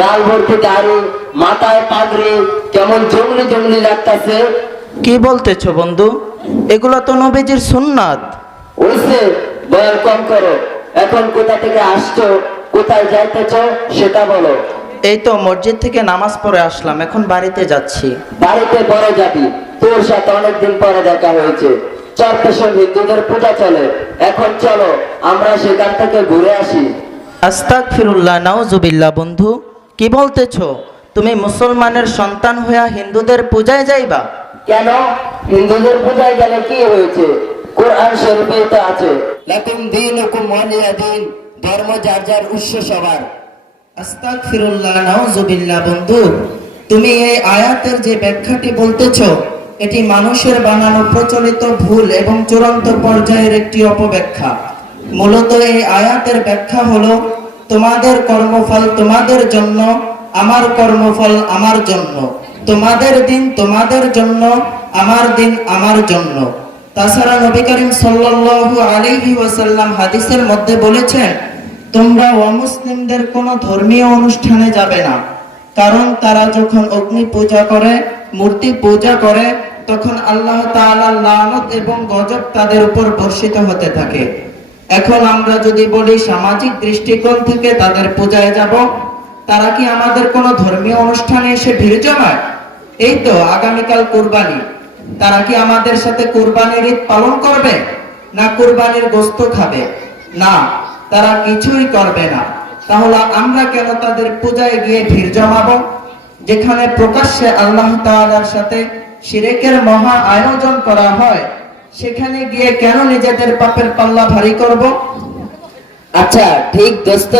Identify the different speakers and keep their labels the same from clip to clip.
Speaker 1: গাল ভর্তি দাড়ি মাথায় পাগড়ি কেমন জঙ্গলি জঙ্গলি লাগতাছে।
Speaker 2: কি বলতেছো বন্ধু? এগুলো তো নবীজির সুন্নাত।
Speaker 1: ওইসে বয়ার কম করো। এখন কোথা থেকে আসছো কোথায় যাইতেছ সেটা বলো।
Speaker 2: এই তো মসজিদ থেকে নামাজ পড়ে আসলাম এখন বাড়িতে যাচ্ছি।
Speaker 1: বাড়িতে বড় যাবি। তোর সাথে অনেকদিন পরে দেখা হয়েছে। চরপেশন হিন্দুদের পূজা চলে। এখন চলো আমরা সেখান থেকে ঘুরে আসি।
Speaker 2: আস্তাক ফিরুল্লাহ নাউজুবিল্লাহ বন্ধু। কি বলতেছো? তুমি মুসলমানের সন্তান হইয়া হিন্দুদের পূজায় যাইবা?
Speaker 1: কেন? হিন্দুদের পূজায় গেলে কি হয়েছে? কোরআন শরীফে তো আছে লাকুম দিন হুকুম ওয়ালিয়া দিন ধর্ম যার যার উৎস সবার।
Speaker 2: আস্তাক ফিরুল্লাহ নাউজুবিল্লাহ বন্ধু, তুমি এই আয়াতের যে ব্যাখ্যাটি বলতেছো, এটি মানুষের বানানো প্রচলিত ভুল এবং চূড়ান্ত পর্যায়ের একটি অপব্যাখ্যা। মূলত এই আয়াতের ব্যাখ্যা হলো তোমাদের কর্মফল তোমাদের জন্য, আমার কর্মফল আমার জন্য। তোমাদের দিন তোমাদের জন্য, আমার দিন আমার জন্য। তাছাড়া নবী করিম সাল্লাল্লাহু আলাইহি ওয়াসাল্লাম হাদিসের মধ্যে বলেছেন, তোমরা অমুসলিমদের কোনো ধর্মীয় অনুষ্ঠানে যাবে না। কারণ তারা যখন অগ্নি পূজা করে, মূর্তি পূজা করে, তখন আল্লাহ তাআলার লানত এবং গজব তাদের উপর বর্ষিত হতে থাকে। এখন আমরা যদি বলি সামাজিক দৃষ্টিকোণ থেকে তাদের পূজায় যাব, তারা কি আমাদের কোনো ধর্মীয় অনুষ্ঠানে এসে ভিড় জমায়? এই তো আগামীকাল কোরবানি। তারা কি আমাদের সাথে কুরবানির ঈদ পালন করবে, না কুরবানির গোস্ত খাবে? না, তারা কিছুই করবে না। তাহলে আমরা কেন তাদের পূজায় গিয়ে ভিড় জমাবো? যেখানে প্রকাশ্যে আল্লাহ তাআলার সাথে শিরেকের মহা আয়োজন করা হয় সেখানে গিয়ে কেন নিজেদের পাপের পাল্লা ভারী করব?
Speaker 1: আচ্ছা ঠিক দোস্ত,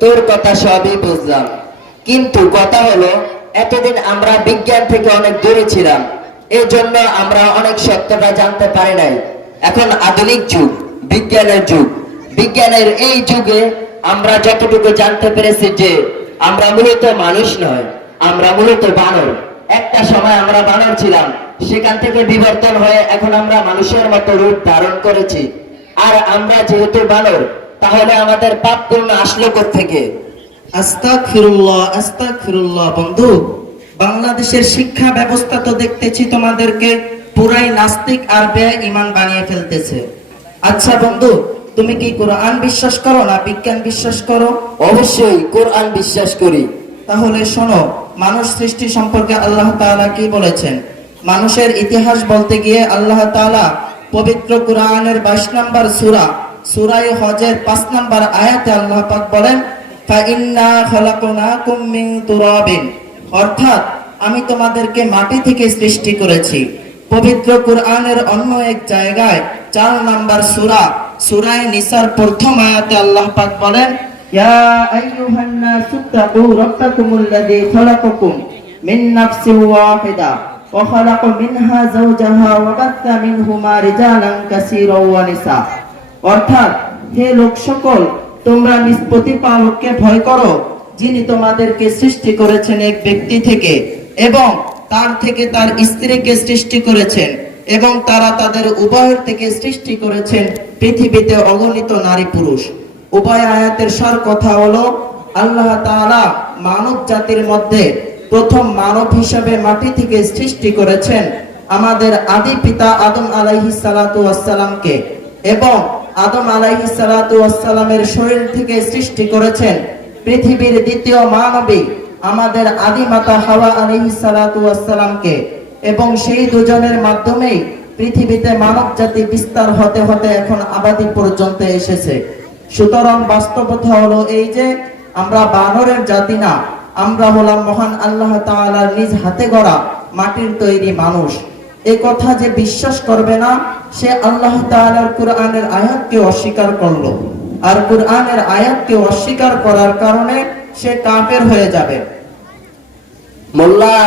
Speaker 1: তোর কথা সবই বুঝলাম। কিন্তু কথা হলো, এতদিন আমরা বিজ্ঞান থেকে অনেক দূরে ছিলাম। এই জন্য আমরা অনেক সত্যটা জানতে পারি নাই। এখন আধুনিক যুগ, বিজ্ঞানের যুগ। বিজ্ঞানের এই যুগে আমরা যতটুকু জানতে পেরেছি যে আমরা মূলত মানুষ নয়, আমরা মূলত বানর। একটা সময় আমরা বানর ছিলাম। সেখান থেকে বিবর্তন হয়ে এখন আমরা মানুষের মতো রূপ ধারণ করেছি। আর আমরা যেহেতু বানর তাহলে আমাদের পাপ পূর্ণ আসলো থেকে
Speaker 2: আস্তাক ফিরুল্লাহ আস্তাক ফিরুল্লাহ বন্ধু। বাংলাদেশের শিক্ষা ব্যবস্থা তো দেখতেছি তোমাদেরকে পুরাই নাস্তিক আর ব্যয় ইমান বানিয়ে ফেলতেছে। আচ্ছা বন্ধু তুমি কি কোরআন বিশ্বাস করো না বিজ্ঞান বিশ্বাস করো?
Speaker 1: অবশ্যই কোরআন বিশ্বাস করি।
Speaker 2: তাহলে শোনো, মানুষ সৃষ্টি সম্পর্কে আল্লাহ তাআলা কি বলেছেন? মানুষের ইতিহাস বলতে গিয়ে আল্লাহ তাআলা পবিত্র কোরআনের বাইশ নম্বর সূরা, সূরায়ে হজের পাঁচ নম্বর আয়াতে আল্লাহ পাক বলেন অর্থাৎ, আমি তোমাদেরকে মাটি থেকে সৃষ্টি করেছি। পবিত্র কোরআনের অন্য এক জায়গায় চার নম্বর সূরা, সূরায়ে নিসার প্রথম আয়াতে আল্লাহ পাক বলেন يا أيها الناس اتقوا ربكم الذي خلقكم من نفس واحدة وخلق منها زوجها وبث منهما رجالا كثيرا ونساء অর্থাৎ হে লোক সকল তোমরা নিজ প্রতিপালককে ভয় করো যিনি তোমাদেরকে সৃষ্টি করেছেন এক ব্যক্তি থেকে এবং তার থেকে তার স্ত্রীকে সৃষ্টি করেছেন এবং তারা তাদের উভয়ের থেকে সৃষ্টি করেছেন পৃথিবীতে অগণিত নারী পুরুষ উভয় আয়াতের সার কথা হলো, আল্লাহ তাআলা মানব জাতির মধ্যে প্রথম মানব হিসাবে মাটি থেকে সৃষ্টি করেছেন আমাদের আদি পিতা আদম আলাইহিস সালাতু ওয়াসসালামকে এবং আদম আলাইহিস সালাতু ওয়াসসালামের শরীর থেকে সৃষ্টি করেছেন পৃথিবীর দ্বিতীয় মানবী আমাদের আদি মাতা হাওয়া আলাইহিস সালাতু ওয়াসসালামকে এবং সেই দুজনের মাধ্যমেই পৃথিবীতে মানব জাতি বিস্তার হতে হতে এখন আবাদি পর্যন্ত এসেছে। সুতরাং বাস্তবতা হলো এই যে আমরা বানরের জাতি না, আমরা হলাম মহান আল্লাহ তাআলার নিজ হাতে গড়া মাটির তৈরি মানুষ। এ কথা যে বিশ্বাস করবে না, সে আল্লাহ তাআলার কোরআনের আয়াতকে অস্বীকার করল। আর কোরআনের আয়াতকে অস্বীকার করার কারণে সে কাফের হয়ে যাবে।
Speaker 1: মোল্লা,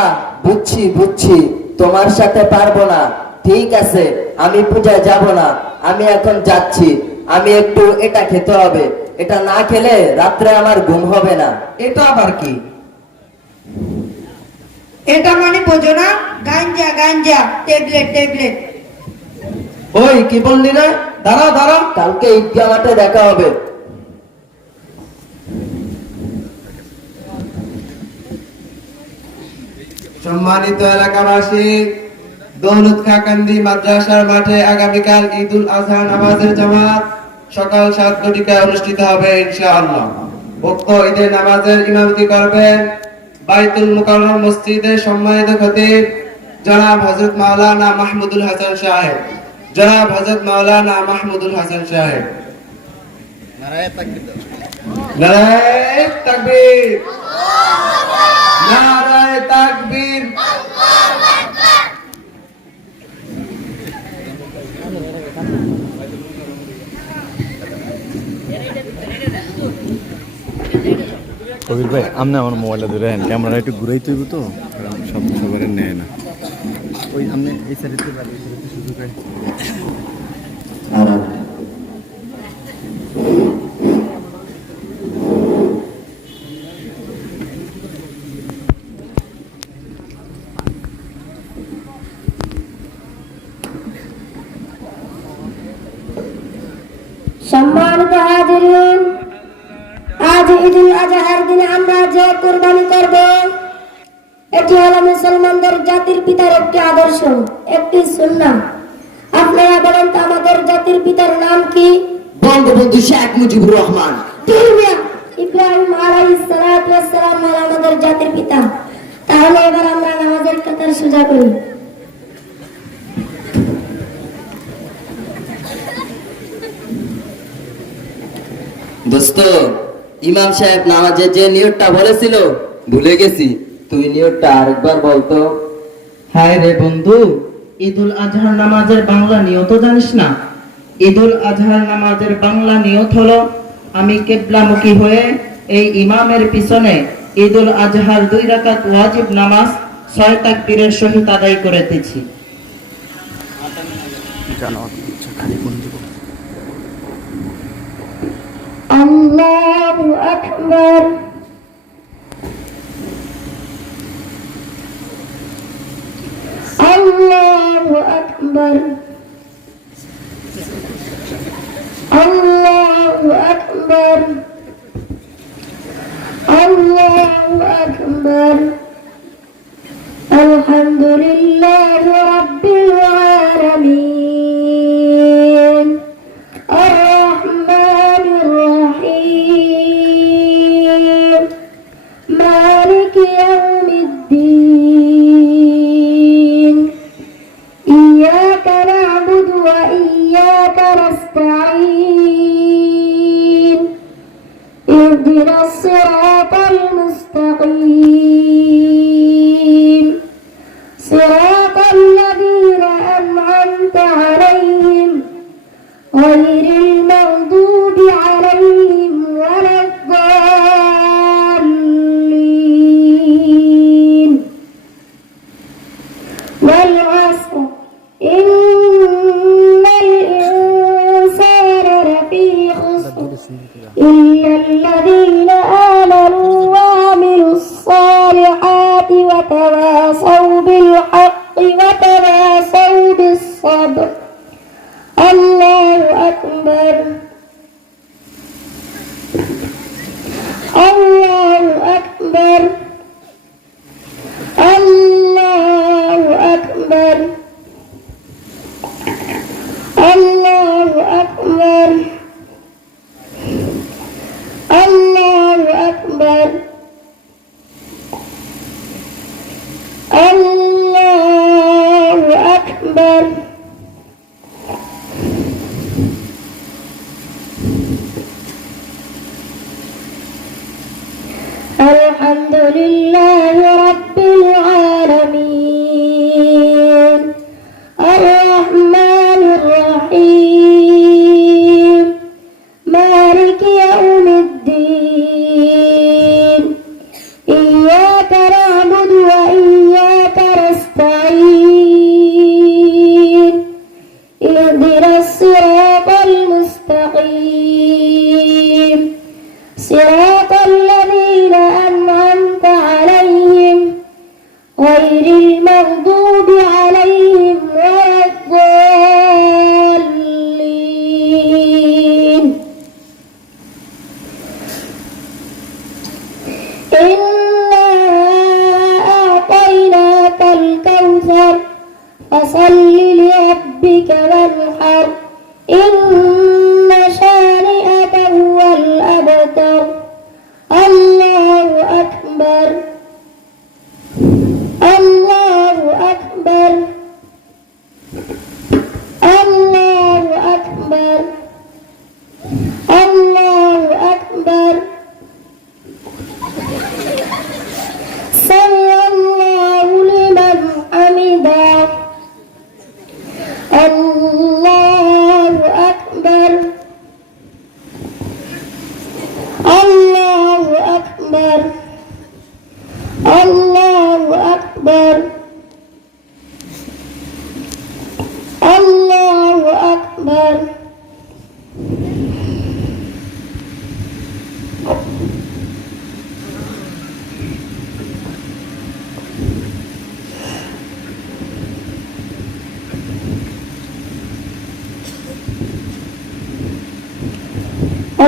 Speaker 1: বুঝছি বুঝছি, তোমার সাথে পারব না। ঠিক আছে, আমি পূজায় যাব না, আমি এখন যাচ্ছি। আমি একটু এটা খেতে হবে। এটা না খেলে রাত্রে আমার ঘুম হবে না।
Speaker 2: এটা আবার কি?
Speaker 3: এটা মানে বোঝো না? গাঞ্জা গাঞ্জা ট্যাবলেট ট্যাবলেট
Speaker 2: ওই কি বললি রে? দাঁড়া দাঁড়া।
Speaker 1: কালকে মাঠে দেখা হবে।
Speaker 4: সম্মানিত এলাকাবাসী দৌলত খাকান্দি মাদ্রাসার মাঠে আগামীকাল ঈদুল আজহা নামাজের জামাত। সকাল সাত ঘটিকায় অনুষ্ঠিত হবে ইনশাআল্লাহ। উক্ত ঈদের নামাজের ইমামতি করবেন। বাইতুল মুকাররম মসজিদের সম্মানিত খতিব জনাব হযরত মাওলানা মাহমুদুল হাসান সাহেব। জনাব হযরত মাওলানা মাহমুদুল হাসান সাহেব। নারায়ে তাকবীর নারায়ে তাকবীর
Speaker 5: কবির ভাই আপনি আমার মোবাইলটা ধরে আন ক্যামেরা একটু ঘুরাই তৈব তো? সব সবার নেয় না। ওই আপনি এই সাইডে পারি
Speaker 6: হাজিরিন আজ ঈদুল আজহার দিনে আমরা যে কোরবানি করব এটি হলো মুসলমানদের জাতির পিতার একটি আদর্শ একটি সুন্নাহ। আপনারা বলেন তো আমাদের জাতির পিতার নাম কি?
Speaker 1: বঙ্গবন্ধু শেখ মুজিবুর রহমান।
Speaker 6: ইব্রাহিম আলাইহিস সালাতু ওয়াস সালাম আমাদের জাতির পিতা। তাহলে এবার আমরা নামাজের কাতার সোজা করি।
Speaker 1: দোস্ত ইমাম সাহেব নামাজের যে নিয়তটা বলেছিল ভুলে গেছি। তুই নিয়তটা আরেকবার বলতো
Speaker 2: হায় রে বন্ধু ঈদুল আজহার নামাজের বাংলা নিয়ত জানিস না? ঈদুল আজহার নামাজের বাংলা নিয়ত হলো আমি কেবলামুখী হয়ে এই ইমামের পিছনে ঈদুল আজহার দুই রাকাত ওয়াজিব নামাজ ছয় তাকবীরের সহিত আদায় করিতেছি
Speaker 5: জানো
Speaker 6: আল্লাহু আকবার আল্লাহু আকবার Amen. فصل لربك وانحر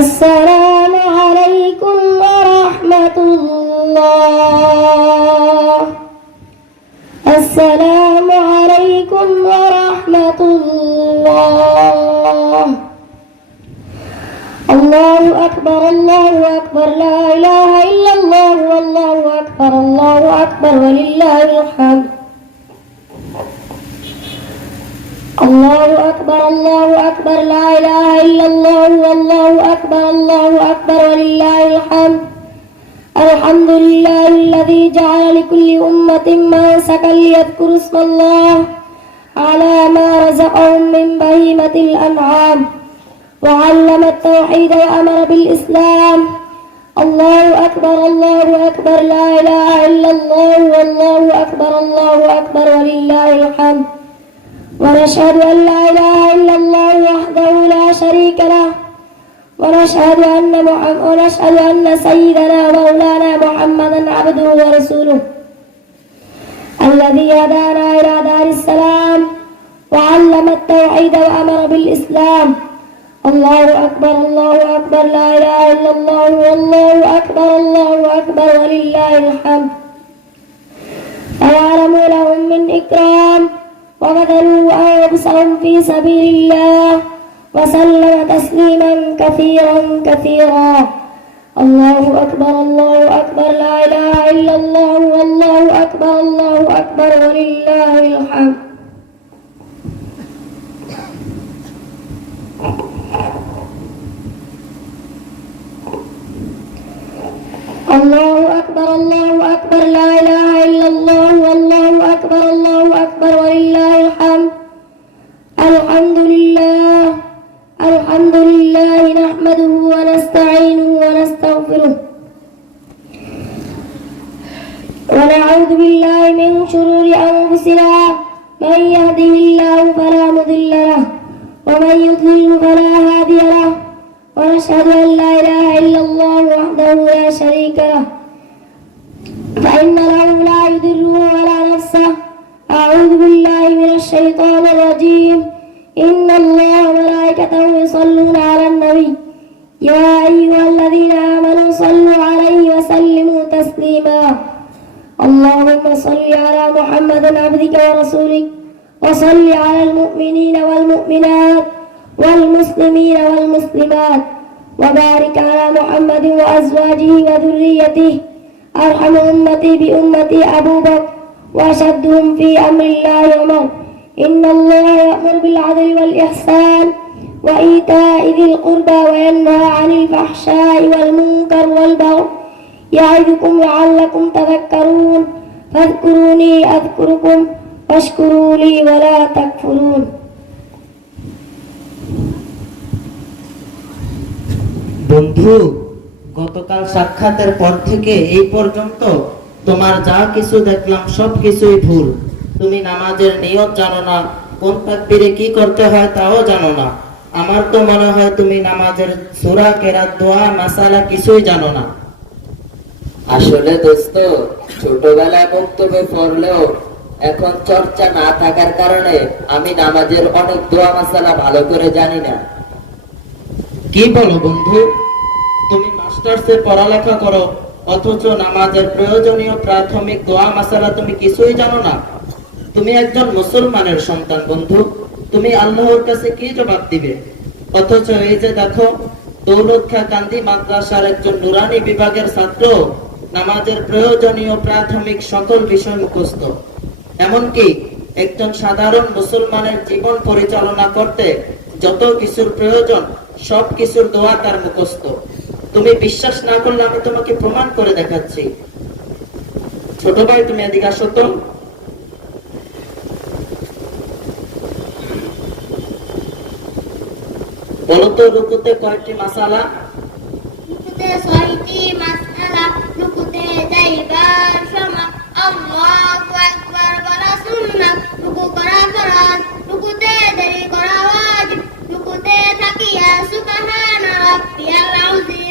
Speaker 6: السلام عليكم ورحمة الله. السلام عليكم ورحمة الله. الله أكبر الله أكبر لا إله إلا الله والله أكبر الله أكبر ولله الحمد. الله أكبر الله أكبر لا إله إلا الله والله أكبر الله أكبر ولله الحمد. الحمد لله الذي جعل لكل أمة منسكا ليذكروا اسم الله على ما رزقهم من بهيمة الأنعام وعلم التوحيد وأمر بالإسلام. الله أكبر الله أكبر لا إله إلا الله والله أكبر الله أكبر ولله الحمد. ونشهد أن لا إله إلا الله وحده لا شريك له. ونشهد أن محمد ونشهد أن سيدنا مولانا محمدا عبده ورسوله. الذي هدانا إلى دار السلام وعلم التوحيد وأمر بالإسلام. الله أكبر الله أكبر لا إله إلا الله والله أكبر الله أكبر ولله الحمد. فيعلموا لهم من إكرام وبذلوا أنفسهم في سبيل الله وسلم تسليما كثيرا كثيرا. الله أكبر الله أكبر لا إله إلا الله والله أكبر الله أكبر ولله الحمد. الله أكبر الله أكبر لا إله إلا الله والله أكبر الله أكبر ولله الحمد. الحمد لله الحمد لله نحمده ونستعينه ونستغفره. ونعوذ بالله من شرور أنفسنا من يهده الله فلا مضل له ومن يضلل فلا هادي له. ونشهد أن لا إله إلا الله وحده لا شريك له. فإن له لا يضره ولا نفسه أعوذ بالله من الشيطان الرجيم. إن الله وملائكته يصلون على النبي. يا أيها الذين آمنوا صلوا عليه وسلموا تسليما. اللهم صل على محمد عبدك ورسولك وصل على المؤمنين والمؤمنات والمسلمين والمسلمات وبارك على محمد وأزواجه وذريته. أرحم أمتي بأمتي أبو بكر وأشدهم في أمر الله عمر إن الله يأمر بالعدل والإحسان وإيتاء ذي القربى وينهى عن الفحشاء والمنكر والبغي يعظكم لعلكم تذكرون فاذكروني أذكركم واشكروا لي ولا تكفرون
Speaker 2: বন্ধু গতকাল সাক্ষাতের পর থেকে এই পর্যন্ত তোমার যা কিছু দেখলাম সব কিছুই ভুল। তুমি নামাজের নিয়ত জানো না কোন তাকবীরে কি করতে হয় তাও জানো না। আমার তো মনে হয় তুমি নামাজের সূরা কেরাত দোয়া মাসালা কিছুই জানো না।
Speaker 1: আসলে দোস্ত ছোটবেলায় বক্তব্যে পড়লেও এখন চর্চা না থাকার কারণে আমি নামাজের অনেক দোয়া মাসালা ভালো করে জানি না।
Speaker 2: কি বলো বন্ধু? তুমি মাস্টার্সে পড়ালেখা করো, অথচ নামাজের প্রয়োজনীয় প্রাথমিক দোয়া মাসালা তুমি কিছুই জানো না। তুমি একজন মুসলমানের সন্তান, বন্ধু। তুমি আল্লাহর কাছে কি জবাব দিবে? অথচ এই যে দেখো, দৌলত খা কান্দি মাদ্রাসার একজন নুরানি বিভাগের ছাত্র, নামাজের প্রয়োজনীয় প্রাথমিক সকল বিষয় মুখস্থ। এমনকি একজন সাধারণ মুসলমানের জীবন পরিচালনা করতে যত কিছুর প্রয়োজন সব কিছুর দোয়া তার মুখস্থ। তুমি বিশ্বাস না করলে আমি তোমাকে প্রমাণ করে দেখাচ্ছি। ছোট ভাই, তুমি এদিকে আসো তো। বলো তো, রুকুতে কয়েকটি মাসালা?
Speaker 7: থাকিয়া সুবহান রাব্বিয়াল আযীম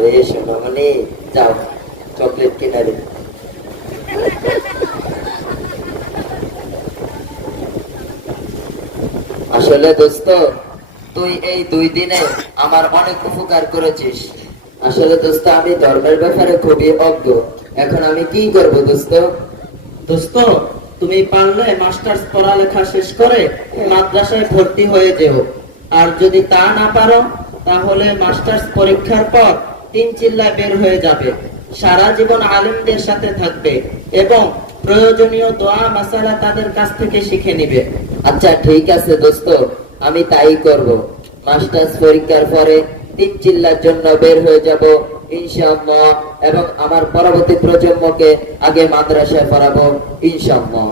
Speaker 1: আহারে সোনামণি যাও, চকলেট আসলে দোস্ত, তুই এই দুই দিনে আমার অনেক উপকার করেছিস। আসলে দোস্ত, আমি ধর্মের ব্যাপারে খুবই অজ্ঞ। এখন আমি কি করব দোস্ত?
Speaker 2: দোস্ত, তুমি পারলে মাস্টার্স পড়ালেখা শেষ করে মাদ্রাসায় ভর্তি হয়ে যেও। আর যদি তা না পারো, তাহলে মাস্টার্স পরীক্ষার পর তিন চিল্লায় বের হয়ে যাবে। সারা জীবন আলেমদের সাথে থাকবে এবং প্রয়োজনীয় দোয়া মাসালা তাদের কাছ থেকে শিখে নিবে।
Speaker 1: আচ্ছা ঠিক আছে দোস্ত, আমি তাই করব। মাস্টার্স পরীক্ষার পরে তিন চিল্লার জন্য বের হয়ে যাব, ইনশাআল্লাহ, এবং আমার পরবর্তী প্রজন্মকে আগে মাদ্রাসায় পড়াবো, ইনশাআল্লাহ।